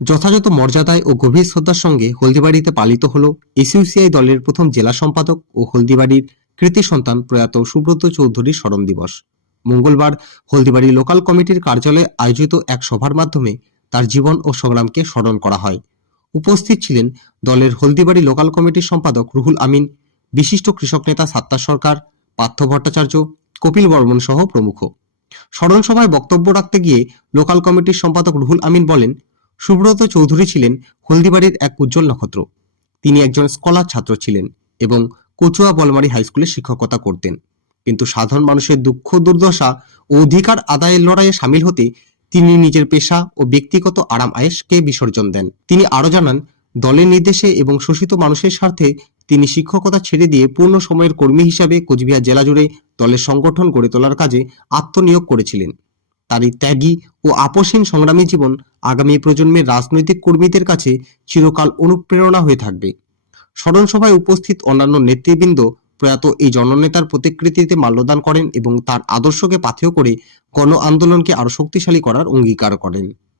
যথাযথ মর্যাদায় ও গভীর শ্রদ্ধার সঙ্গে হলদিবাড়িতে পালিত হল এসইউসিআই দলের প্রথম জেলা সম্পাদক ও হলদিবাড়ির কৃতি সন্তান প্রয়াত সুব্রত চৌধুরীর স্মরণ দিবস। মঙ্গলবার হলদিবাড়ি লোকাল কমিটির কার্যালয়ে আয়োজিত এক সভার মাধ্যমে তার জীবন ও সংগ্রামকে স্মরণ করা হয়। উপস্থিত ছিলেন দলের হলদিবাড়ি লোকাল কমিটির সম্পাদক রুহুল আমিন, বিশিষ্ট কৃষক নেতা সাত্তার সরকার, পার্থ ভট্টাচার্য, কপিল বর্মন সহ প্রমুখ। স্মরণ সভায় বক্তব্য রাখতে গিয়ে লোকাল কমিটির সম্পাদক রুহুল আমিন বলেন, সুব্রত চৌধুরী ছিলেন হলদিবাড়ির এক উজ্জ্বল নক্ষত্র। তিনি একজন স্কলার ছাত্র ছিলেন এবং কচুয়া বলমারি হাইস্কুলে শিক্ষকতা করতেন, কিন্তু সাধারণ মানুষের দুঃখ দুর্দশা ও অধিকার আদায়ের লড়াইয়ে সামিল হতে তিনি নিজের পেশা ও ব্যক্তিগত আরাম আয়েশকে বিসর্জন দেন। তিনি আরো জানান, দলের নির্দেশে এবং শোষিত মানুষের স্বার্থে তিনি শিক্ষকতা ছেড়ে দিয়ে পূর্ণ সময়ের কর্মী হিসাবে কোচবিহার জেলা জুড়ে দলের সংগঠন গড়ে তোলার কাজে আত্মনিয়োগ করেছিলেন। তার এই ত্যাগী ও আপোষহীন সংগ্রামী জীবন আগামী প্রজন্মের রাজনৈতিক কর্মীদের কাছে চিরকাল অনুপ্রেরণা হয়ে থাকবে। স্মরণ সভায় উপস্থিত অন্যান্য নেতৃবৃন্দ প্রয়াত এই জননেতার প্রতিকৃতিতে মাল্যদান করেন এবং তার আদর্শকে পাথেয় করে গণ আন্দোলনকে আরো শক্তিশালী করার অঙ্গীকার করেন।